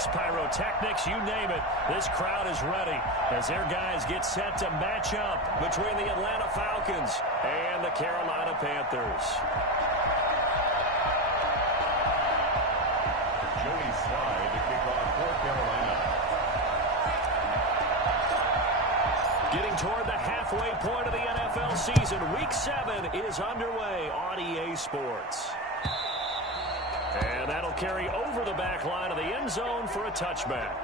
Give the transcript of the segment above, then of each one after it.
lights, pyrotechnics, you name it. This crowd is ready as their guys get set to match up between the Atlanta Falcons and the Carolina Panthers. Joey Slide to kick off for Carolina. Getting toward the halfway point of the NFL season, Week 7 is underway on EA Sports. And that'll carry over the back line of the end zone for a touchback.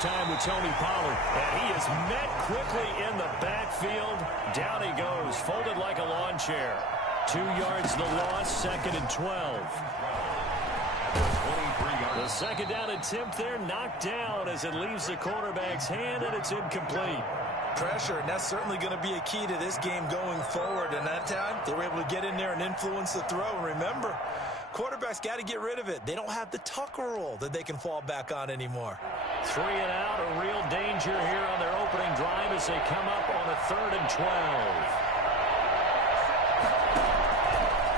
Time with Tony Pollard, and he is met quickly in the backfield. Down he goes, folded like a lawn chair. 2 yards the loss, 2nd and 12. The second down attempt there knocked down as it leaves the quarterback's hand, and it's incomplete. Pressure, and that's certainly going to be a key to this game going forward. And that time, they were able to get in there and influence the throw. And remember, quarterbacks got to get rid of it. They don't have the Tucker rule that they can fall back on anymore. 3 and out, a real danger here on their opening drive as they come up on a 3rd and 12.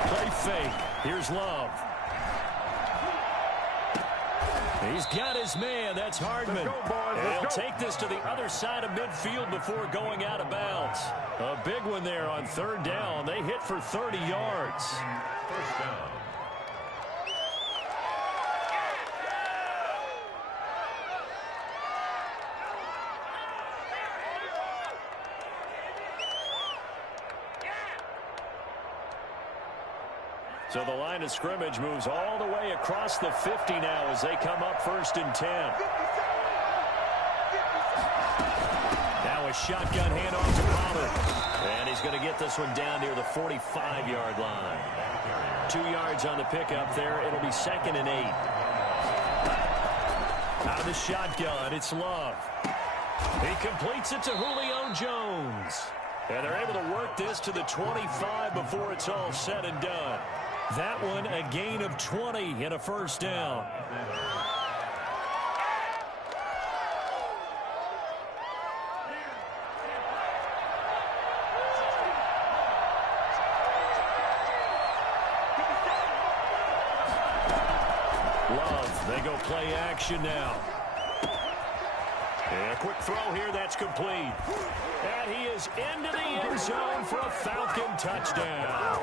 Play fake. Here's Love. He's got his man. That's Hardman. And he'll take this to the other side of midfield before going out of bounds. A big one there on 3rd down. They hit for 30 yards. First down. So the line of scrimmage moves all the way across the 50 now as they come up 1st and 10. Now a shotgun handoff to Pollard. And he's going to get this one down near the 45-yard line. 2 yards on the pickup there. It'll be 2nd and 8. Out of the shotgun, it's Love. He completes it to Julio Jones. And they're able to work this to the 25 before it's all said and done. That one a gain of 20 and a 1st down. Love, they go play action now. And a quick throw here, that's complete. And he is into the end zone for a Falcon touchdown.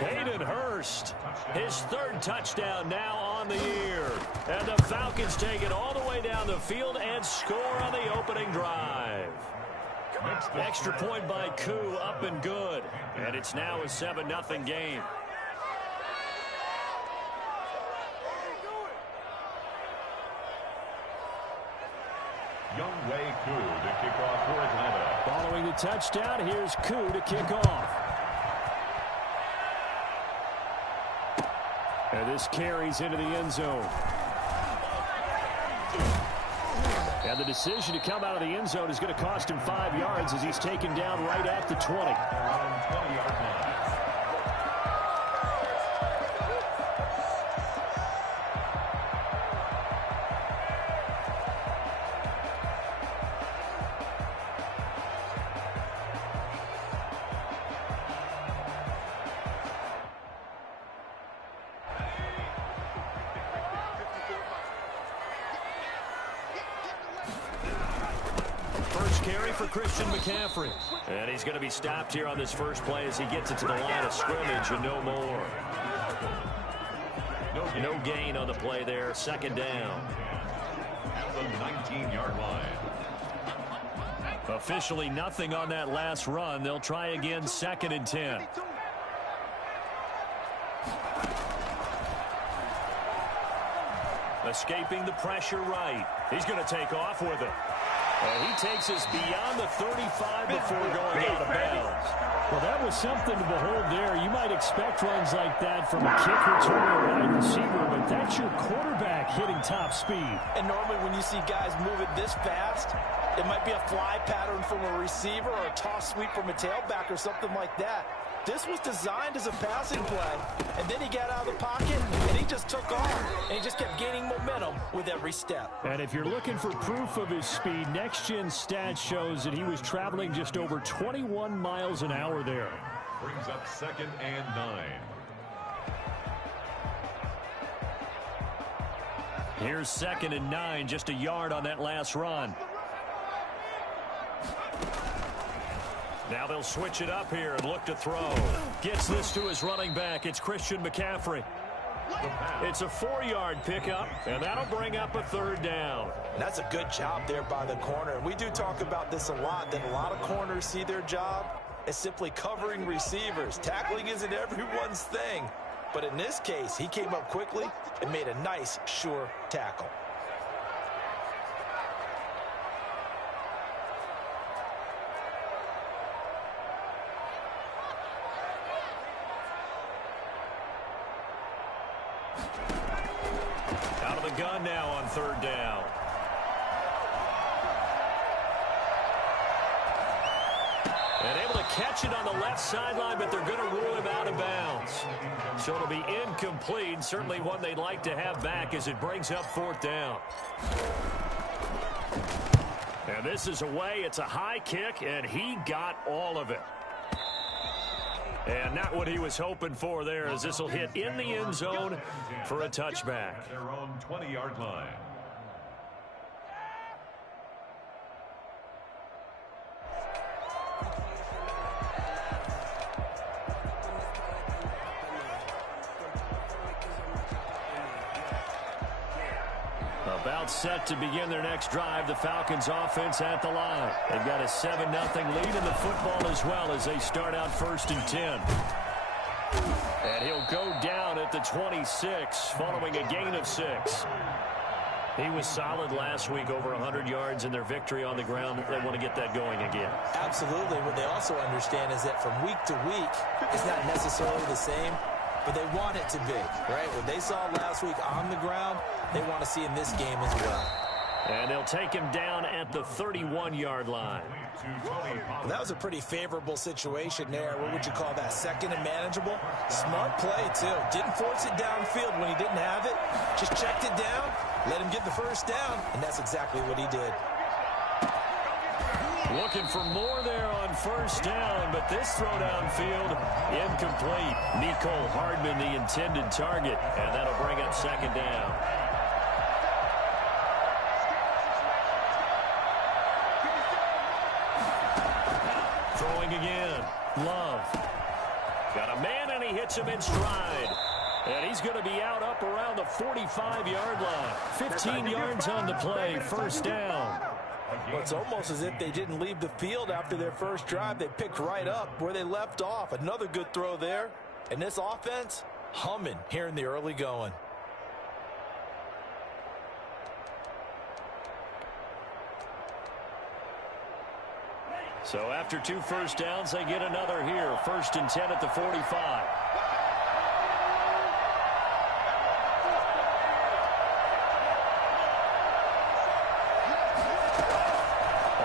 Hayden Hurst, his 3rd touchdown now on the year. And the Falcons take it all the way down the field and score on the opening drive. Extra point by Koo, up and good. And it's now a 7-0 game. Younghoe Koo to kick off for Atlanta. Following the touchdown, here's Koo to kick off. And this carries into the end zone. And the decision to come out of the end zone is going to cost him 5 yards as he's taken down right at the 20. Around 20-yard line. Carry for Christian McCaffrey. And he's going to be stopped here on this first play as he gets it to the line of scrimmage and no more. No gain on the play there. 2nd down. At the 19-yard line. Officially nothing on that last run. They'll try again 2nd and 10. Escaping the pressure right. He's going to take off with it. And he takes us beyond the 35 before going out of bounds. Well, that was something to behold there. You might expect runs like that from a kick return or a wide receiver, but that's your quarterback hitting top speed. And normally when you see guys move it this fast, it might be a fly pattern from a receiver or a toss sweep from a tailback or something like that. This was designed as a passing play, and then he got out of the pocket, and he just took off, and he just kept gaining momentum with every step. And if you're looking for proof of his speed, next-gen stats shows that he was traveling just over 21 miles an hour there. Brings up 2nd and 9. Here's 2nd and 9, just a yard on that last run. Now they'll switch it up here and look to throw. Gets this to his running back. It's Christian McCaffrey. It's a 4-yard pickup, and that'll bring up a 3rd down. And that's a good job there by the corner. And we do talk about this a lot, that a lot of corners see their job as simply covering receivers. Tackling isn't everyone's thing. But in this case, he came up quickly and made a nice, sure tackle. Out of the gun now on 3rd down. And able to catch it on the left sideline, but they're going to rule him out of bounds. So it'll be incomplete. Certainly one they'd like to have back as it brings up 4th down. And this is away. It's a high kick, and he got all of it. And not what he was hoping for there, as this will hit in the end zone for a touchback. At their own 20-yard line. About set to begin their next drive. The Falcons offense at the line. They've got a 7-0 lead in the football as well as they start out 1st and 10. And he'll go down at the 26 following a gain of 6. He was solid last week, over 100 yards in their victory on the ground. They want to get that going again. Absolutely. What they also understand is that from week to week, it's not necessarily the same, but they want it to be, right? What they saw last week on the ground, they want to see in this game as well. And they'll take him down at the 31-yard line. Well, that was a pretty favorable situation there. What would you call that? 2nd and manageable? Smart play, too. Didn't force it downfield when he didn't have it. Just checked it down, let him get the 1st down, and that's exactly what he did. Looking for more there on 1st down, but this throw downfield incomplete. Nicole Hardman, the intended target, and that'll bring up 2nd down. Throwing again. Love. Got a man, and he hits him in stride. And he's going to be out up around the 45-yard line. 15 yards on the play. 1st down. Well, it's almost as if they didn't leave the field after their first drive. They picked right up where they left off. Another good throw there. And this offense, humming here in the early going. So after 2 1st downs, they get another here. 1st and 10 at the 45.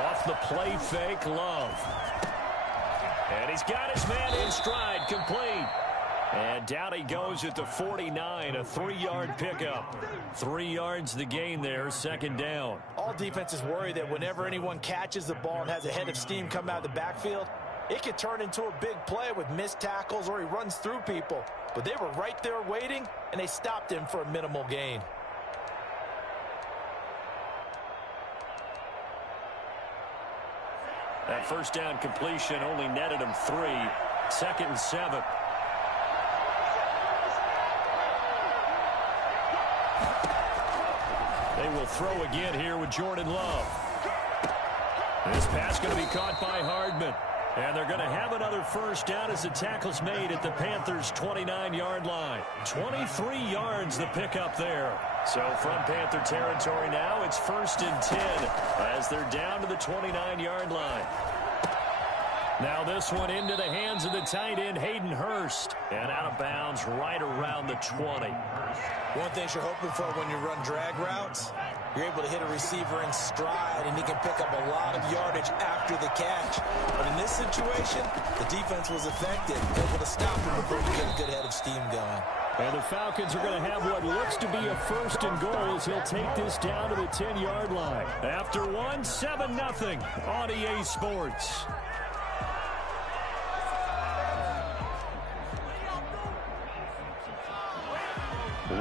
Off the play fake, Love. And he's got his man in stride, complete. And down he goes at the 49, a 3-yard pickup. 3 yards the gain there, 2nd down. All defenses worry that whenever anyone catches the ball and has a head of steam come out of the backfield, it could turn into a big play with missed tackles or he runs through people. But they were right there waiting, and they stopped him for a minimal gain. That 1st down completion only netted him 3. 2nd and 7. They will throw again here with Jordan Love. This pass going to be caught by Hardman. And they're going to have another 1st down as the tackle's made at the Panthers' 29-yard line. 23 yards the pickup there. So from Panther territory now, it's 1st and 10 as they're down to the 29-yard line. Now this one into the hands of the tight end, Hayden Hurst. And out of bounds right around the 20. One thing you're hoping for when you run drag routes, you're able to hit a receiver in stride, and he can pick up a lot of yardage after the catch. But in this situation, the defense was effective, able to stop him before he get a good head of steam going. And the Falcons are going to have what looks to be a 1st and goal as he'll take this down to the 10-yard line. After one, 7-0 on EA Sports.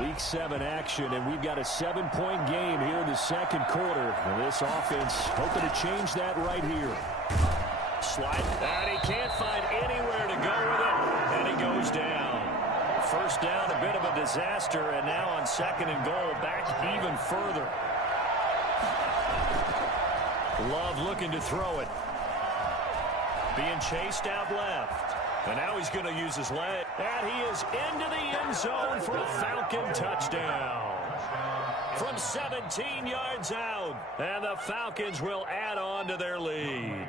Week 7 action, and we've got a 7-point game here in the second quarter. And this offense hoping to change that right here. Slide, and he can't find anywhere to go with it, and he goes down. First down, a bit of a disaster, and now on 2nd and goal, back even further. Love looking to throw it. Being chased out left. And now he's going to use his leg. And he is into the end zone for a Falcon touchdown. From 17 yards out. And the Falcons will add on to their lead.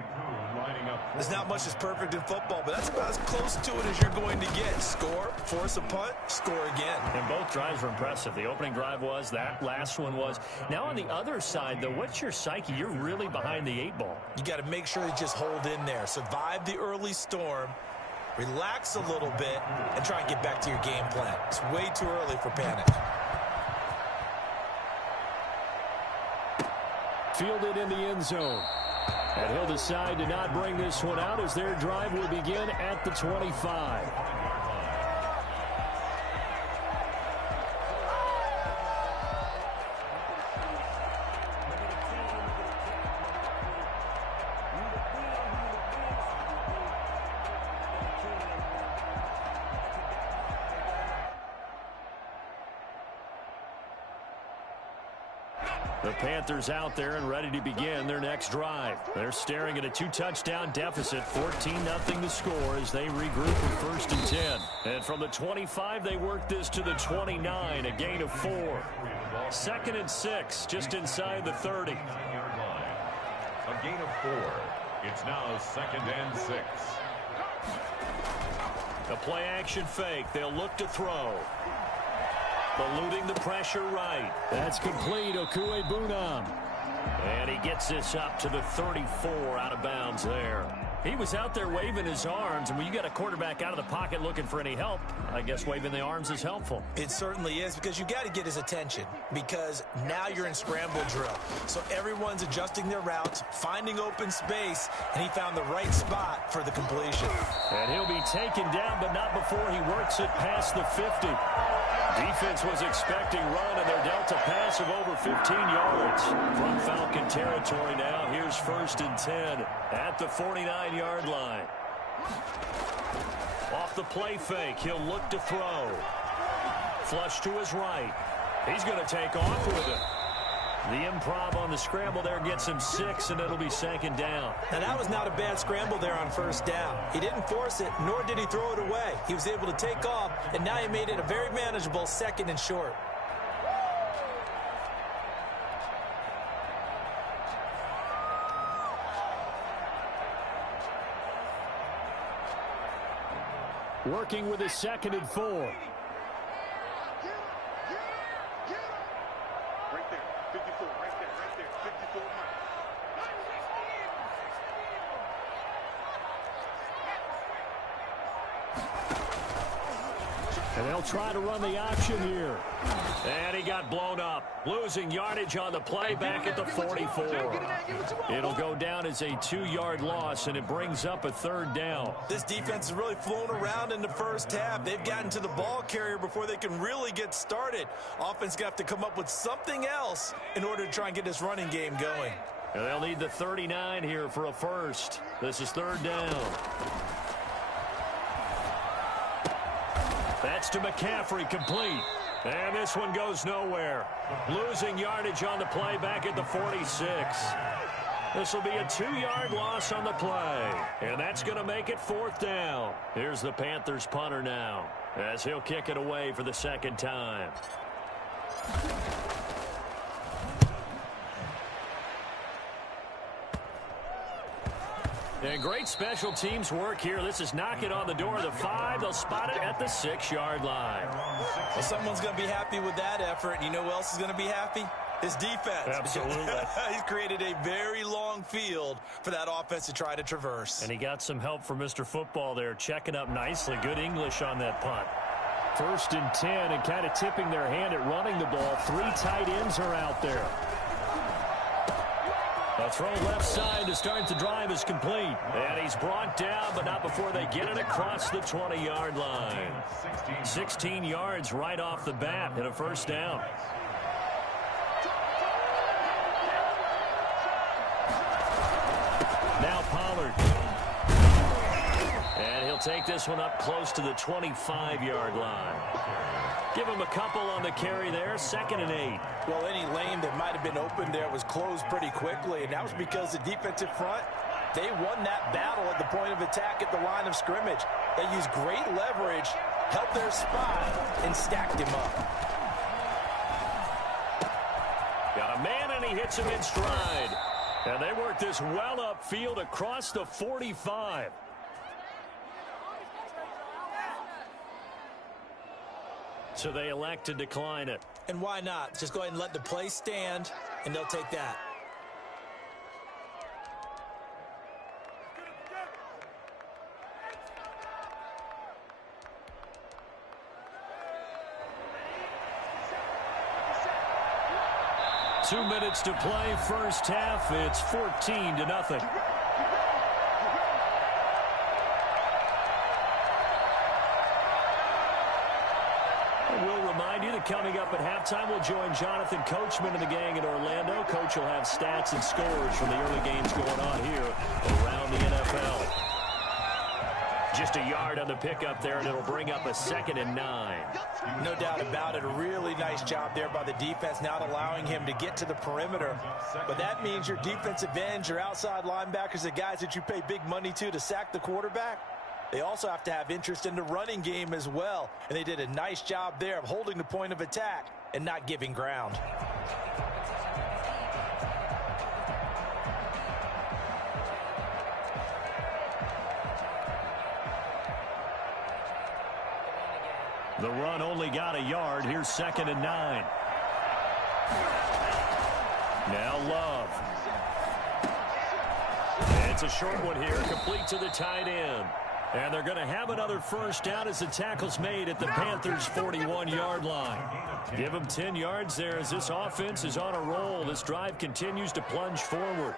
There's not much that's perfect in football, but that's about as close to it as you're going to get. Score, force a punt, score again. And both drives were impressive. The opening drive was, that last one was. Now on the other side, though, what's your psyche? You're really behind the 8 ball. You got to make sure you just hold in there. Survive the early storm. Relax a little bit and try and get back to your game plan. It's way too early for panic. Fielded in the end zone. And he'll decide to not bring this one out as their drive will begin at the 25. The Panthers out there and ready to begin their next drive. They're staring at a 2-touchdown deficit, 14-0 to score as they regroup with 1st and 10. And from the 25, they work this to the 29, a gain of 4. 2nd and 6, just inside the 30. A gain of 4. It's now 2nd and 6. A play action fake. They'll look to throw. Eluding the pressure right. That's complete. Okuebunam. And he gets this up to the 34 out of bounds there. He was out there waving his arms, and when you got a quarterback out of the pocket looking for any help, I guess waving the arms is helpful. It certainly is, because you got to get his attention, because now you're in scramble drill. So everyone's adjusting their routes, finding open space, and he found the right spot for the completion. And he'll be taken down, but not before he works it past the 50. Defense was expecting run, and they're dealt a pass of over 15 yards. From Falcon territory now, here's 1st and 10 at the 49-yard line. Off the play fake, he'll look to throw. Flush to his right. He's going to take off with it. The improv on the scramble there gets him 6, and it'll be 2nd down. Now, that was not a bad scramble there on 1st down. He didn't force it, nor did he throw it away. He was able to take off, and now he made it a very manageable 2nd and short. Working with a 2nd and 4. And they'll try to run the option here. And he got blown up. Losing yardage on the play back at the 44. It'll go down as a 2-yard loss, and it brings up a 3rd down. This defense has really flown around in the 1st half. They've gotten to the ball carrier before they can really get started. Offense got to come up with something else in order to try and get this running game going. And they'll need the 39 here for a 1st. This is 3rd down. That's to McCaffrey, complete. And this one goes nowhere. Losing yardage on the play back at the 46. This will be a 2-yard loss on the play. And that's going to make it 4th down. Here's the Panthers punter now, as he'll kick it away for the 2nd time. And great special teams work here. This is knocking on the door of the 5. They'll spot it at the 6-yard line. Well, someone's going to be happy with that effort. You know who else is going to be happy? His defense. Absolutely. He's created a very long field for that offense to try to traverse. And he got some help from Mr. Football there, checking up nicely. Good English on that punt. 1st and 10, and kind of tipping their hand at running the ball. 3 tight ends are out there. A throw left side to start the drive is complete. And he's brought down, but not before they get it across the 20-yard line. 16 yards right off the bat and a 1st down. Now Pollard. And he'll take this one up close to the 25-yard line. Give him a couple on the carry there. 2nd and 8. Well, any lane that might have been open there was closed pretty quickly, and that was because the defensive front, they won that battle at the point of attack at the line of scrimmage. They used great leverage, helped their spot, and stacked him up. Got a man, and he hits him in stride. And they work this well upfield across the 45. So they elect to decline it. And why not? Just go ahead and let the play stand, and they'll take that. Two minutes to play, first half. It's 14-0. We'll remind you that coming up at halftime, we'll join Jonathan Coachman and the gang in Orlando. Coach will have stats and scores from the early games going on here around the NFL. Just a yard on the pickup there, and it'll bring up a 2nd and 9. No doubt about it. A really nice job there by the defense, not allowing him to get to the perimeter. But that means your defensive ends, your outside linebackers, the guys that you pay big money to sack the quarterback, they also have to have interest in the running game as well. And they did a nice job there of holding the point of attack and not giving ground. The run only got a yard. Here's 2nd and 9. Now Love. And it's a short one here, complete to the tight end. And they're going to have another 1st down as the tackle's made at the Panthers' 41-yard line. Give them 10 yards there as this offense is on a roll. This drive continues to plunge forward.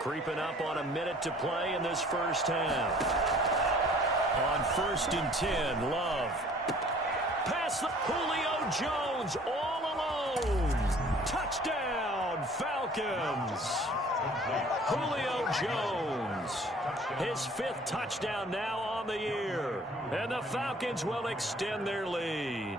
Creeping up on a minute to play in this first half. On 1st and 10, Love. Pass the Julio Jones all alone. Touchdown, Falcons. Julio Jones. His 5th touchdown now on the year. And the Falcons will extend their lead.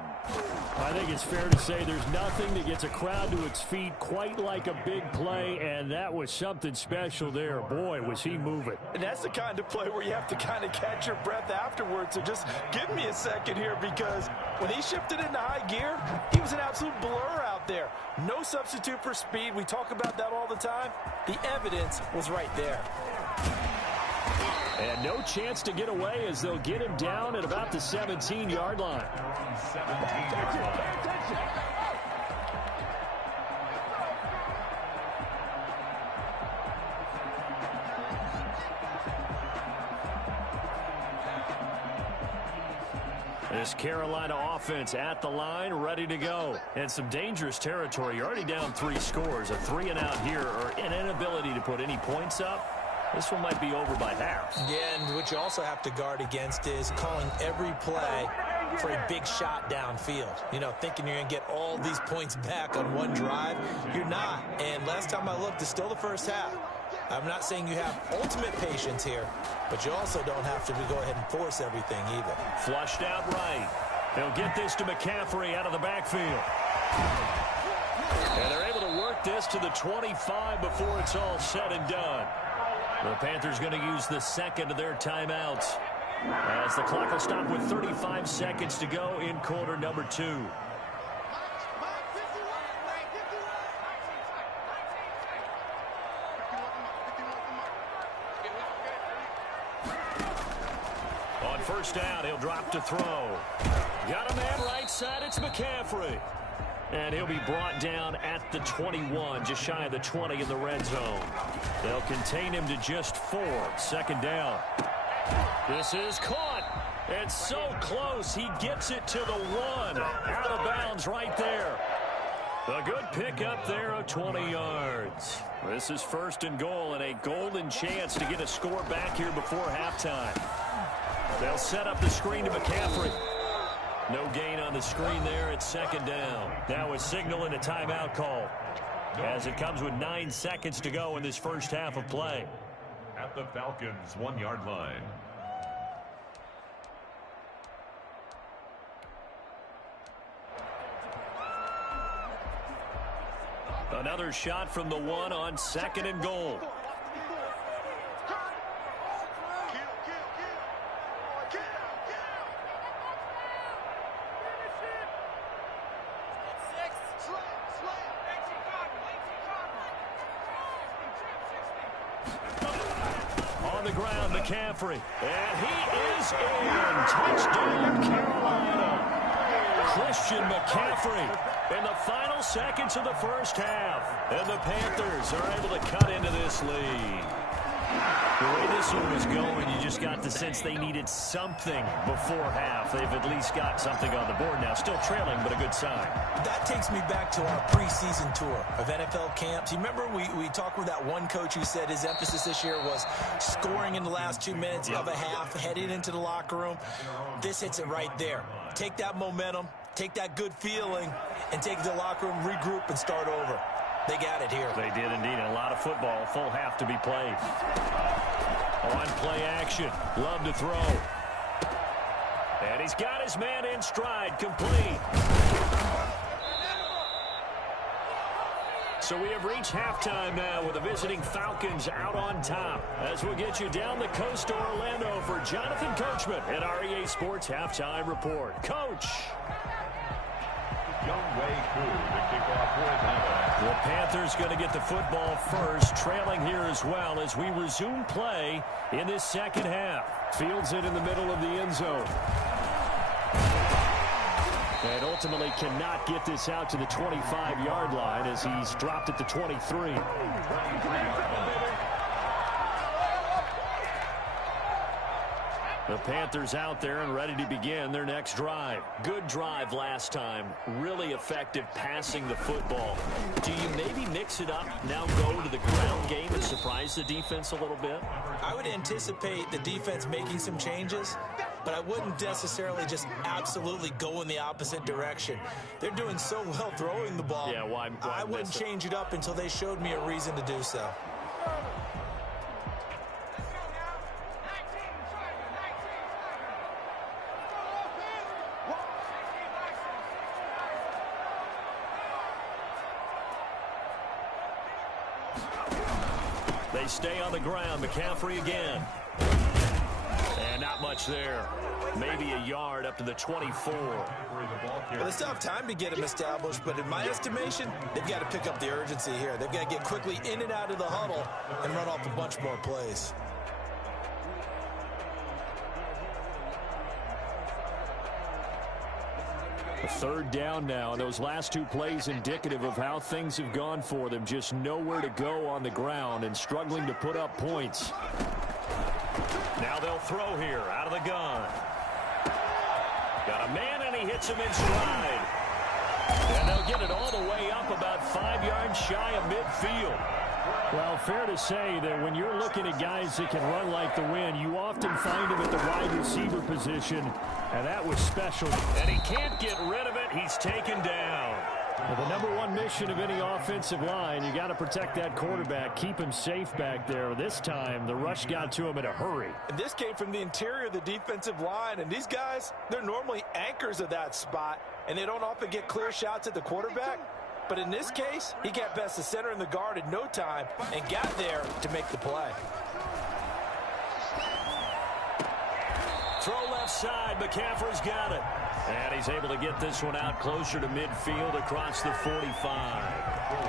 I think it's fair to say there's nothing that gets a crowd to its feet quite like a big play, and that was something special there. Boy, was he moving. And that's the kind of play where you have to kind of catch your breath afterwards. So just give me a second here, because when he shifted into high gear, he was an absolute blur out there. No substitute for speed. We talk about that all the time. The evidence was right there. And no chance to get away as they'll get him down at about the 17-yard line. This Carolina offense at the line, ready to go. And some dangerous territory. You're already down 3 scores. A 3-and-out here, or an inability to put any points up. This one might be over by half. Yeah, and what you also have to guard against is calling every play for a big shot downfield. You know, thinking you're going to get all these points back on one drive. You're not. And last time I looked, it's still the first half. I'm not saying you have ultimate patience here, but you also don't have to go ahead and force everything either. Flushed out right. They'll get this to McCaffrey out of the backfield. And they're able to work this to the 25 before it's all said and done. The Panthers going to use the 2nd of their timeouts as the clock will stop with 35 seconds to go in quarter number 2. first down, he'll drop to throw. Got a man right side, it's McCaffrey. And he'll be brought down at the 21, just shy of the 20 in the red zone. They'll contain him to just 4. Second down. This is caught. It's so close, he gets it to the 1. Out of bounds right there. A good pickup there of 20 yards. This is first and goal and a golden chance to get a score back here before halftime. They'll set up the screen to McCaffrey. No gain on the screen there. It's second down. Now a signal and a timeout call as it comes with 9 seconds to go in this first half of play. At the Falcons' 1-yard line. Another shot from the 1 on second and goal. On the ground, McCaffrey. And he is in. Touchdown, Carolina. Christian McCaffrey in the final seconds of the first half. And the Panthers are able to cut into this lead. The way this one was going, you just got the sense they needed something before half. They've at least got something on the board now. Still trailing, but a good sign. That takes me back to our preseason tour of NFL camps. You remember we talked with that one coach who said his emphasis this year was scoring in the last 2 minutes of a half, heading into the locker room. This hits it right there. Take that momentum, take that good feeling, and take it to the locker room, regroup, and start over. They got it here. They did indeed. A lot of football, full half to be played. On play action, Love to throw. And he's got his man in stride, complete. So we have reached halftime now with the visiting Falcons out on top. As we'll get you down the coast to Orlando for Jonathan Coachman at REA Sports Halftime Report. Coach. The Panthers going to get the football first, trailing here as well as we resume play in this second half. Fields it in the middle of the end zone. And ultimately cannot get this out to the 25-yard line as he's dropped at the 23. The Panthers out there and ready to begin their next drive. Good drive last time. Really effective passing the football. Do you maybe mix it up, now go to the ground game and surprise the defense a little bit? I would anticipate the defense making some changes, but I wouldn't necessarily just absolutely go in the opposite direction. They're doing so well throwing the ball. Yeah, why I wouldn't change it up until they showed me a reason to do so. They stay on the ground. McCaffrey again. And not much there. Maybe a yard up to the 24. Well, they still have time to get him established, but in my estimation, they've got to pick up the urgency here. They've got to get quickly in and out of the huddle and run off a bunch more plays. A third down now, and those last 2 plays indicative of how things have gone for them. Just nowhere to go on the ground and struggling to put up points. Now they'll throw here out of the gun. Got a man, and he hits him in stride. And they'll get it all the way up about 5 yards shy of midfield. Well, fair to say that when you're looking at guys that can run like the wind, you often find them at the wide receiver position, and that was special. And he can't get rid of it. He's taken down. Well, the number one mission of any offensive line, you got to protect that quarterback, keep him safe back there. This time, the rush got to him in a hurry. And this came from the interior of the defensive line, and these guys, they're normally anchors of that spot, and they don't often get clear shots at the quarterback. But in this case, he got past the center and the guard in no time and got there to make the play. Throw left side. McCaffrey's got it. And he's able to get this one out closer to midfield across the 45.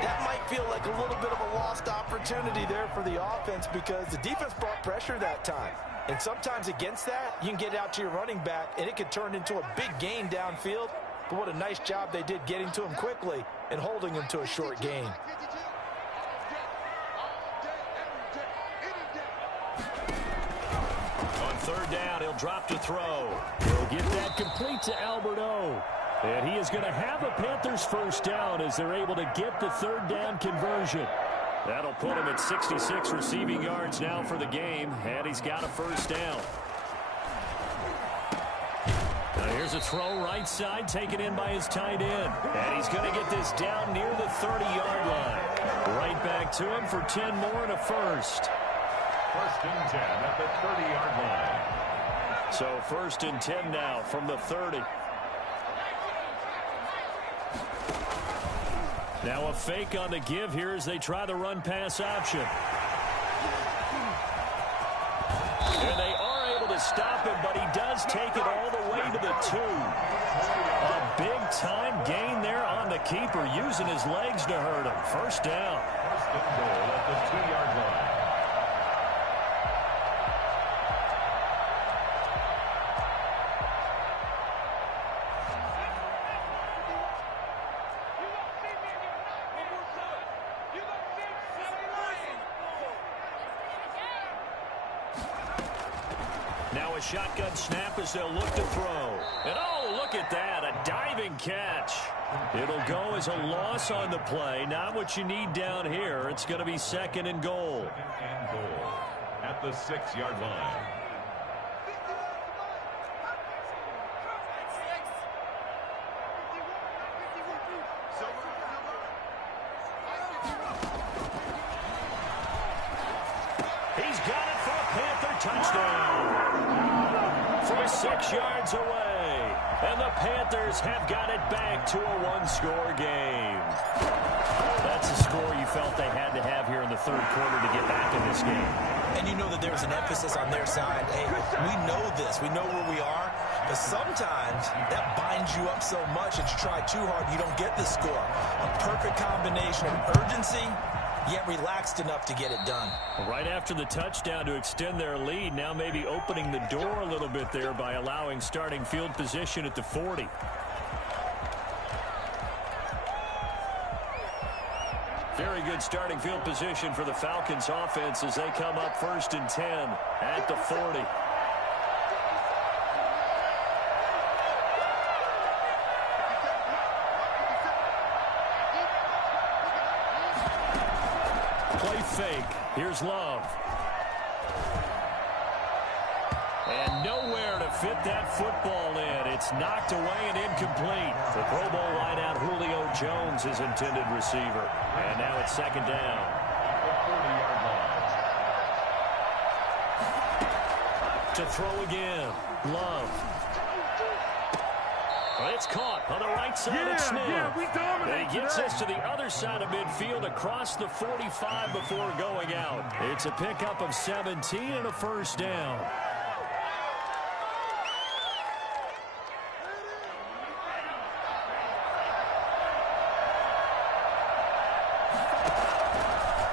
That might feel like a little bit of a lost opportunity there for the offense because the defense brought pressure that time. And sometimes against that, you can get out to your running back, and it could turn into a big gain downfield. But what a nice job they did getting to him quickly and holding him to a short gain. On third down, he'll drop to throw. He'll get that complete to Alberto. And he is going to have a Panthers first down as they're able to get the third down conversion. That'll put him at 66 receiving yards now for the game, and he's got a first down. Now here's a throw right side, taken in by his tight end. And he's going to get this down near the 30-yard line. Right back to him for 10 more and a first. First and 10 at the 30-yard line. So first and 10 now from the 30. Now a fake on the give here as they try the run-pass option. And they are able to stop him, but he does take it all the way to the 2. A big-time gain there on the keeper, using his legs to hurt him. First down. First and goal at the 2-yard line. Now a shotgun snap as they'll look to throw. And oh, look at that, a diving catch. It'll go as a loss on the play. Not what you need down here. It's going to be second and goal. Second and goal at the 6-yard line. He's got it for a Panther touchdown. From 6 yards away. And the Panthers have got it back to a one-score game. That's a score you felt they had to have here in the third quarter to get back in this game. And you know that there's an emphasis on their side. Hey, we know this. We know where we are. But sometimes that binds you up so much that you try too hard, you don't get the score. A perfect combination of urgency, yet relaxed enough to get it done. Right after the touchdown to extend their lead, now maybe opening the door a little bit there by allowing starting field position at the 40. Very good starting field position for the Falcons offense as they come up first and 10 at the 40. Play fake. Here's Love. And nowhere to fit that football in. It's knocked away and incomplete. The Pro Bowl wideout Julio Jones is intended receiver. And now it's second down. The 40-yard line. To throw again. Love. Well, it's caught on the right side of Smith. And he gets this to the other side of midfield across the 45 before going out. It's a pickup of 17 and a first down.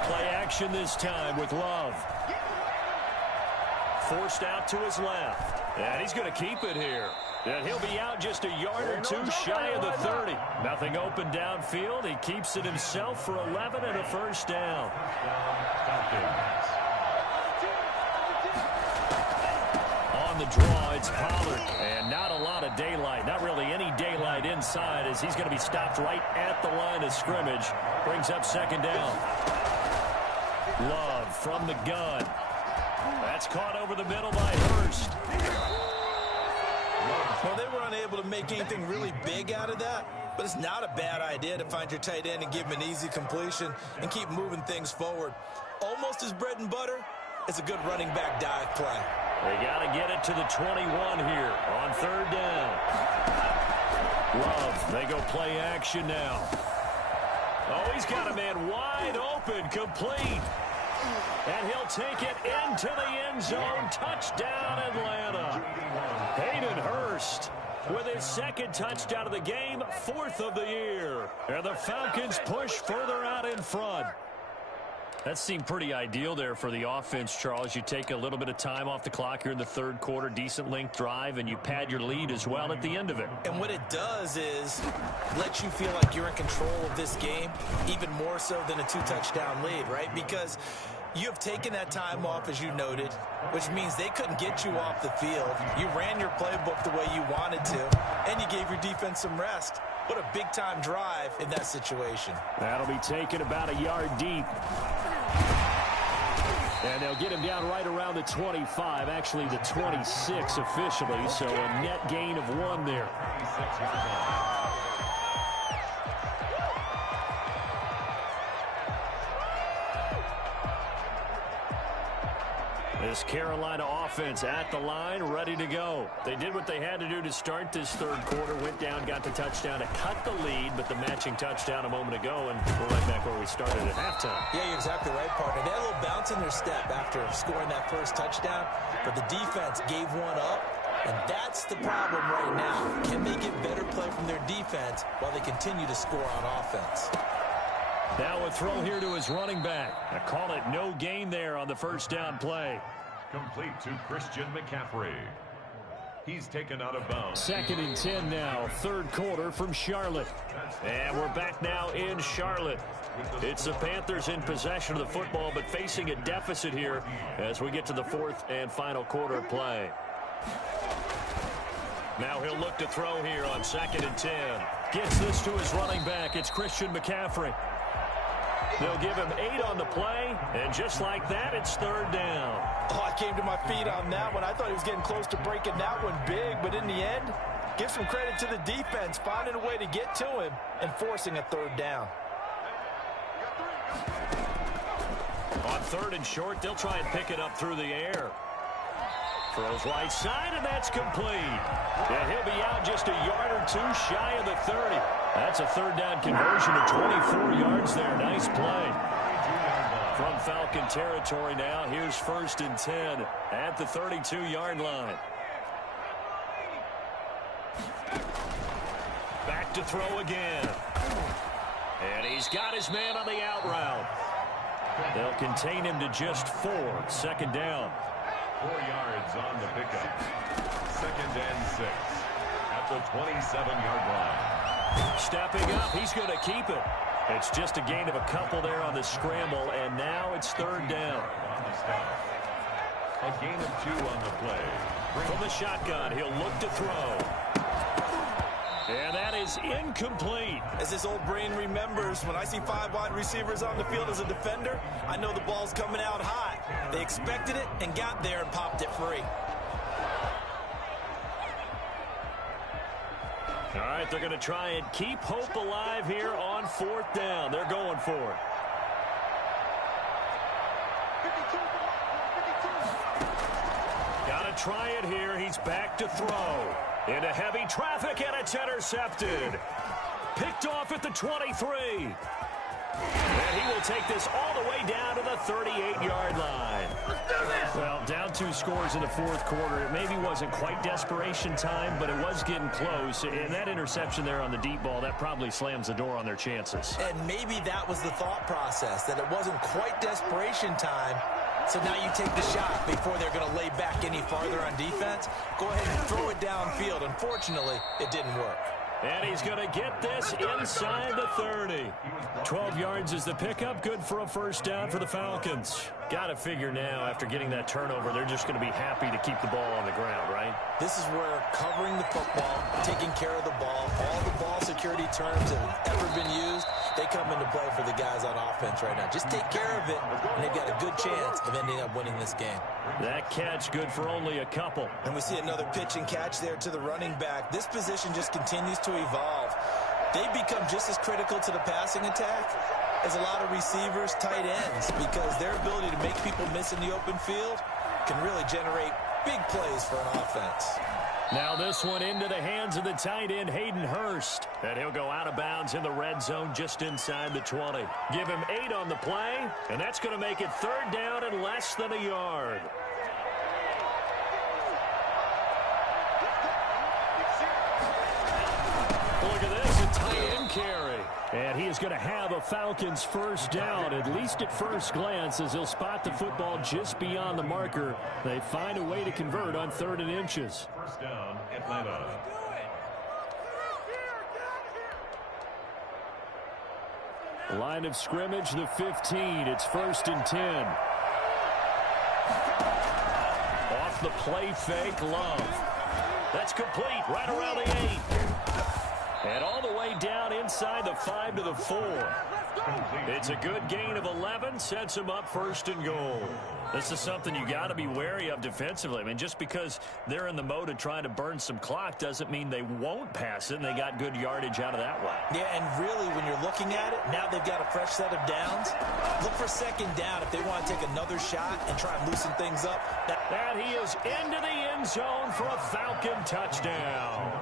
Play action this time with Love. Forced out to his left. And he's going to keep it here. And he'll be out just a yard or two shy of the 30. Nothing open downfield. He keeps it himself for 11 and a first down. On the draw, it's Pollard. And not a lot of daylight. Not really any daylight inside as he's going to be stopped right at the line of scrimmage. Brings up second down. Love from the gun. That's caught over the middle by Hurst. Well, they were unable to make anything really big out of that, but it's not a bad idea to find your tight end and give him an easy completion and keep moving things forward. Almost his bread and butter. It's a good running back dive play. They got to get it to the 21 here on third down. Love, they go play action now. Oh, he's got a man wide open, complete. And he'll take it into the end zone. Touchdown, Atlanta. Hayden Hurst with his second touchdown of the game, fourth of the year. And the Falcons push further out in front. That seemed pretty ideal there for the offense, Charles. You take a little bit of time off the clock here in the third quarter, decent length drive, and you pad your lead as well at the end of it. And what it does is let you feel like you're in control of this game, even more so than a 2-touchdown lead, right? Because you have taken that time off, as you noted, which means they couldn't get you off the field. You ran your playbook the way you wanted to, and you gave your defense some rest. What a big-time drive in that situation. That'll be taken about a yard deep. And they'll get him down right around the 25, actually the 26 officially, so a net gain of 1 there. This Carolina offense at the line, ready to go. They did what they had to do to start this third quarter, went down, got the touchdown to cut the lead, but the matching touchdown a moment ago, and we're right back where we started at halftime. Yeah, you're exactly right, partner. They had a little bounce in their step after scoring that first touchdown, but the defense gave one up, and that's the problem right now. Can they get better play from their defense while they continue to score on offense? Now a throw here to his running back. I call it no gain there on the first down play. Complete to Christian McCaffrey. He's taken out of bounds. 2nd and 10 now, third quarter from Charlotte. And we're back now in Charlotte. It's the Panthers in possession of the football, but facing a deficit here as we get to the fourth and final quarter play. Now he'll look to throw here on 2nd and 10. Gets this to his running back. It's Christian McCaffrey. They'll give him 8 on the play, and just like that, it's third down. Oh, I came to my feet on that one. I thought he was getting close to breaking that one big, but in the end, give some credit to the defense, finding a way to get to him and forcing a third down. On 3rd and short, they'll try and pick it up through the air. Throws right side, and that's complete. And he'll be out just a yard or 2 shy of the 30. That's a third down conversion of 24 yards there. Nice play. From Falcon territory now, here's 1st and 10 at the 32-yard line. Back to throw again. And he's got his man on the out route. They'll contain him to just 4. 2nd down. 4 yards on the pickup. 2nd and 6 at the 27-yard line. Stepping up, he's going to keep it. It's just a gain of a couple there on the scramble, and now it's third down. A gain of 2 on the play. From the shotgun, he'll look to throw. And that is incomplete. As this old brain remembers, when I see 5 wide receivers on the field as a defender, I know the ball's coming out high. They expected it and got there and popped it free. All right, they're going to try and keep hope alive here on 4th down. They're going for it. Got to try it here. He's back to throw. Into heavy traffic, and it's intercepted. Picked off at the 23. And he will take this all the way down to the 38-yard line. Well, down 2 scores in the fourth quarter. It maybe wasn't quite desperation time, but it was getting close. And that interception there on the deep ball, that probably slams the door on their chances. And maybe that was the thought process, that it wasn't quite desperation time. So now you take the shot before they're going to lay back any farther on defense. Go ahead and throw it downfield. Unfortunately, it didn't work. And he's going to get this inside the 30. 12 yards is the pickup. Good for a first down for the Falcons. Got to figure now, after getting that turnover, they're just going to be happy to keep the ball on the ground, right? This is where covering the football, taking care of the ball, all the ball security terms that have ever been used, they come into play for the guys on offense right now. Just take care of it, and they've got a good chance of ending up winning this game. That catch good for only a couple. And we see another pitch and catch there to the running back. This position just continues to evolve. They've become just as critical to the passing attack as a lot of receivers, tight ends, because their ability to make people miss in the open field can really generate big plays for an offense. Now this one into the hands of the tight end, Hayden Hurst. And he'll go out of bounds in the red zone just inside the 20. Give him 8 on the play, and that's going to make it third down and less than a yard. Look at this, a tight end carry. And he is going to have a Falcons first down, at least at first glance, as he'll spot the football just beyond the marker. They find a way to convert on 3rd and inches. First down, Atlanta. Line of scrimmage, the 15. It's 1st and 10. Off the play fake, Love. That's complete right around the 8. And all the way down inside the 5 to the 4. It's a good gain of 11, sets him up 1st and goal. This is something you got to be wary of defensively. I mean, just because they're in the mode of trying to burn some clock doesn't mean they won't pass it, and they got good yardage out of that one. Yeah, and really, when you're looking at it, now they've got a fresh set of downs. Look for 2nd down if they want to take another shot and try and loosen things up. And he is into the end zone for a Falcon touchdown.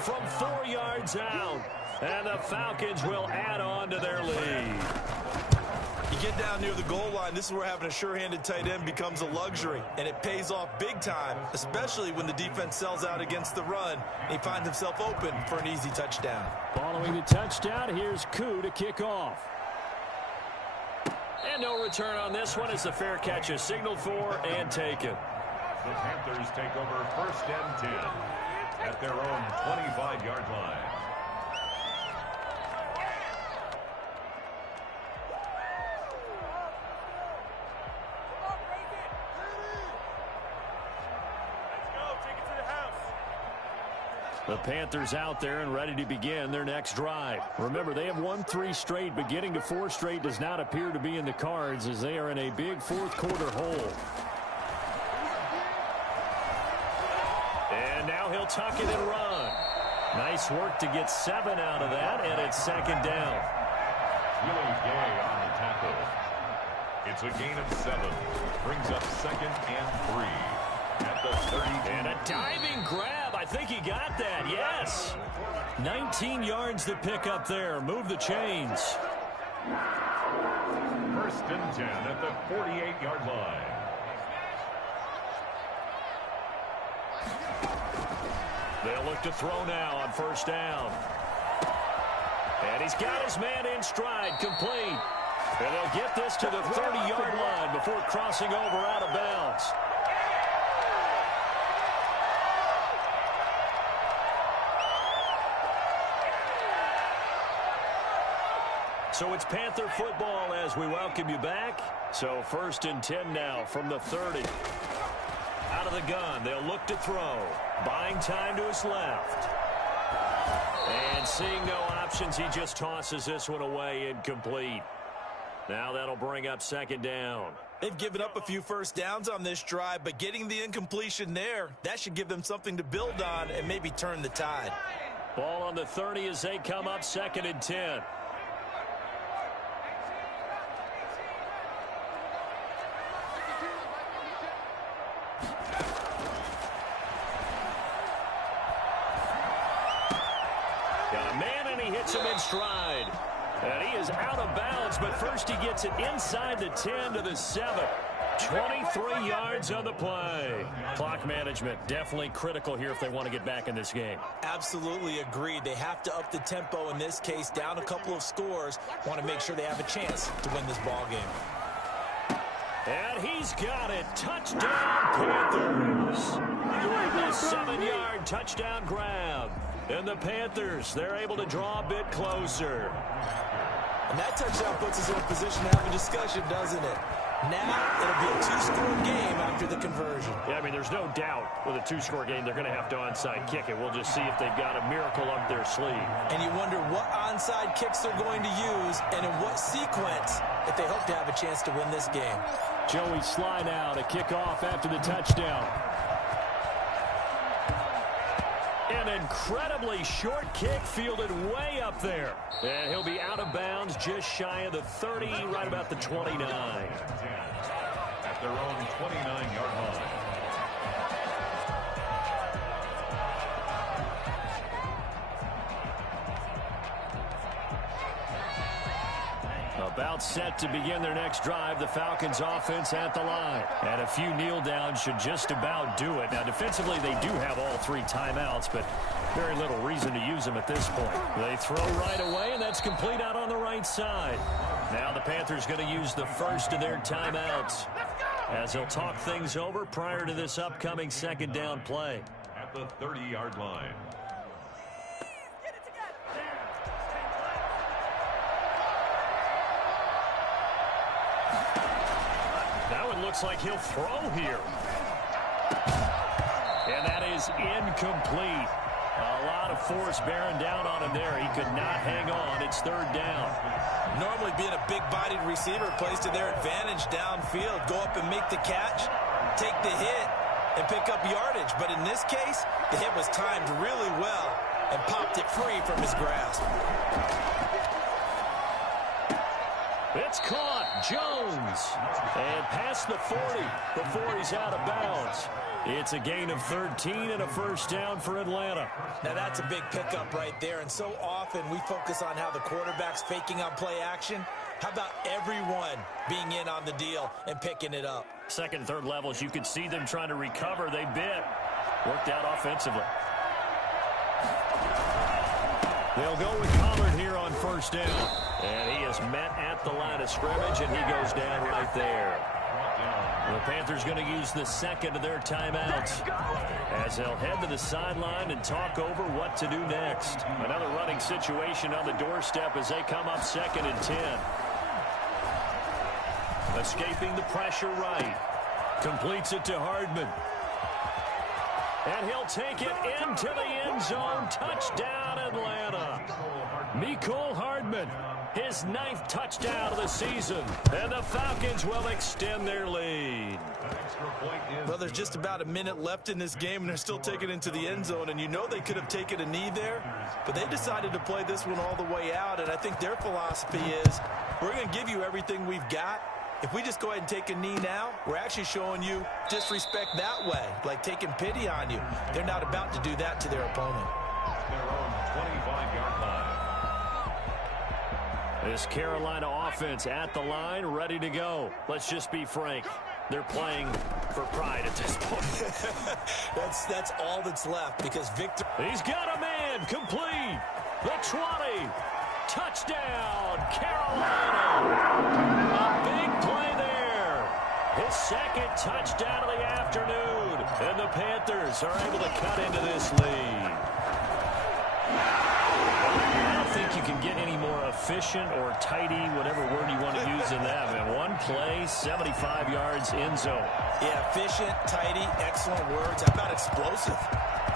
From 4 yards out, and the Falcons will add on to their lead. You get down near the goal line, this is where having a sure-handed tight end becomes a luxury, and it pays off big time, especially when the defense sells out against the run. He finds himself open for an easy touchdown. Following the touchdown, here's Koo to kick off. And no return on this one as the fair catch is signaled for and taken. The Panthers take over 1st and 10 at their own 25-yard line. The Panthers out there and ready to begin their next drive. Remember, they have won 3 straight, but getting to 4 straight does not appear to be in the cards as they are in a big 4th quarter hole. And now he'll tuck it and run. Nice work to get 7 out of that, and it's 2nd down. Willie Gay on the tackle. It's a gain of 7. Brings up 2nd and 3 at the 30. And a diving grab. I think he got that, yes. 19 yards to pick up there. Move the chains. 1st and 10 at the 48-yard line. They'll look to throw now on 1st down. And he's got his man in stride, complete. And they'll get this to the 30-yard line before crossing over out of bounds. So it's Panther football as we welcome you back. So 1st and 10 now from the 30. Out of the gun, they'll look to throw. Buying time to his left. And seeing no options, he just tosses this one away, incomplete. Now that'll bring up 2nd down. They've given up a few 1st downs on this drive, but getting the incompletion there, that should give them something to build on and maybe turn the tide. Ball on the 30 as they come up 2nd and 10. Got a man and he hits him in stride. And he is out of bounds, but first he gets it inside the 10 to the 7. 23 yards on the play. Clock management definitely critical here if they want to get back in this game. Absolutely agreed. They have to up the tempo in this case, down a couple of scores. Want to make sure they have a chance to win this ball game. And he's got it. Touchdown, Panthers. A 7-yard touchdown grab. And the Panthers, they're able to draw a bit closer. And that touchdown puts us in a position to have a discussion, doesn't it? Now it'll be a 2-score game after the conversion. Yeah, I mean, there's no doubt with a 2-score game they're going to have to onside kick it. We'll just see if they've got a miracle up their sleeve. And you wonder what onside kicks they're going to use and in what sequence if they hope to have a chance to win this game. Joey Sly now to kick off after the touchdown. An incredibly short kick fielded way up there. And he'll be out of bounds just shy of the 30, right about the 29. At their own 29-yard line. A About set to begin their next drive, the Falcons offense at the line. And a few kneel downs should just about do it. Now, defensively, they do have all 3 timeouts, but very little reason to use them at this point. They throw right away, and that's complete out on the right side. Now the Panthers going to use the first of their timeouts as they'll talk things over prior to this upcoming second down play. At the 30-yard line. Now it looks like he'll throw here. And that is incomplete. A lot of force bearing down on him there. He could not hang on. It's third down. Normally being a big-bodied receiver plays to their advantage downfield. Go up and make the catch, take the hit, and pick up yardage. But in this case, the hit was timed really well and popped it free from his grasp. It's caught. Jones. And past the 40 before he's out of bounds. It's a gain of 13 and a first down for Atlanta. Now that's a big pickup right there. And so often we focus on how the quarterback's faking on play action. How about everyone being in on the deal and picking it up? Second, third levels, you could see them trying to recover. They bit. Worked out offensively. They'll go with Pollard here on first down. And he is met at the line of scrimmage, and he goes down right there. The Panthers going to use the second of their timeouts as they'll head to the sideline and talk over what to do next. Another running situation on the doorstep as they come up 2nd and 10. Escaping the pressure right. Completes it to Hardman. And he'll take it into the end zone. Touchdown, Atlanta. Mecole Hardman, his 9th touchdown of the season. And the Falcons will extend their lead. Well, there's just about a minute left in this game, and they're still taking it into the end zone. And you know they could have taken a knee there, but they decided to play this one all the way out. And I think their philosophy is, we're going to give you everything we've got. If we just go ahead and take a knee now, we're actually showing you disrespect that way, like taking pity on you. They're not about to do that to their opponent. Their own 25-yard line. This Carolina offense at the line, ready to go. Let's just be frank. They're playing for pride at this point. That's all that's left because Victor. He's got a man complete. The 20. Touchdown, Carolina. A big play there. His 2nd touchdown of the afternoon. And the Panthers are able to cut into this lead. I don't think you can get any more efficient or tidy, whatever word you want to use in that. And one play, 75 yards in zone. Yeah, efficient, tidy, excellent words. How about explosive?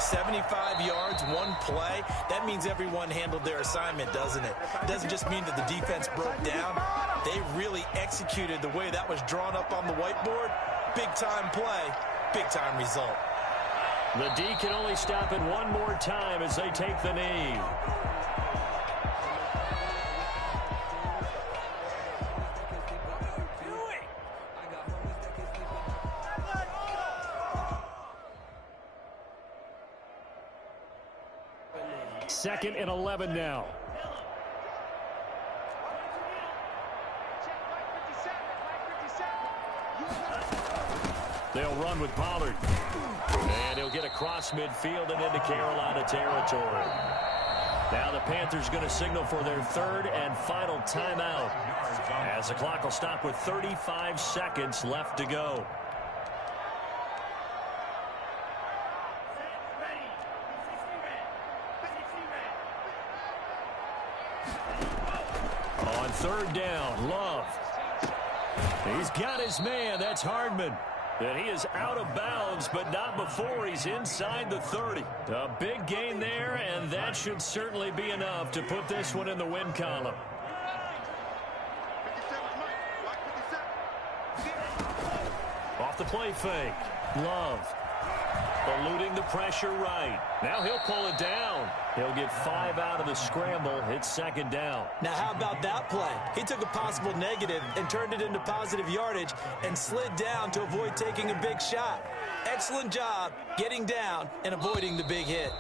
75 yards, one play. That means everyone handled their assignment, doesn't it? It doesn't just mean that the defense broke down. They really executed the way that was drawn up on the whiteboard. Big-time play, big-time result. The D can only stop it one more time as they take the knee. Second and 11 now. They'll run with Pollard. And he'll get across midfield and into Carolina territory. Now the Panthers going to signal for their 3rd and final timeout as the clock will stop with 35 seconds left to go. On 3rd down, Love. He's got his man. That's Hardman. And he is out of bounds, but not before he's inside the 30. A big gain there, and that should certainly be enough to put this one in the win column. Off the play fake. Love. Eluding the pressure right. Now he'll pull it down. He'll get 5 out of the scramble. It's 2nd down. Now how about that play? He took a possible negative and turned it into positive yardage and slid down to avoid taking a big shot. Excellent job getting down and avoiding the big hit.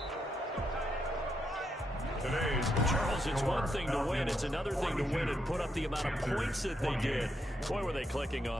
Charles, it's one thing to win. It's another thing to win and put up the amount of points that they did. Boy, were they clicking on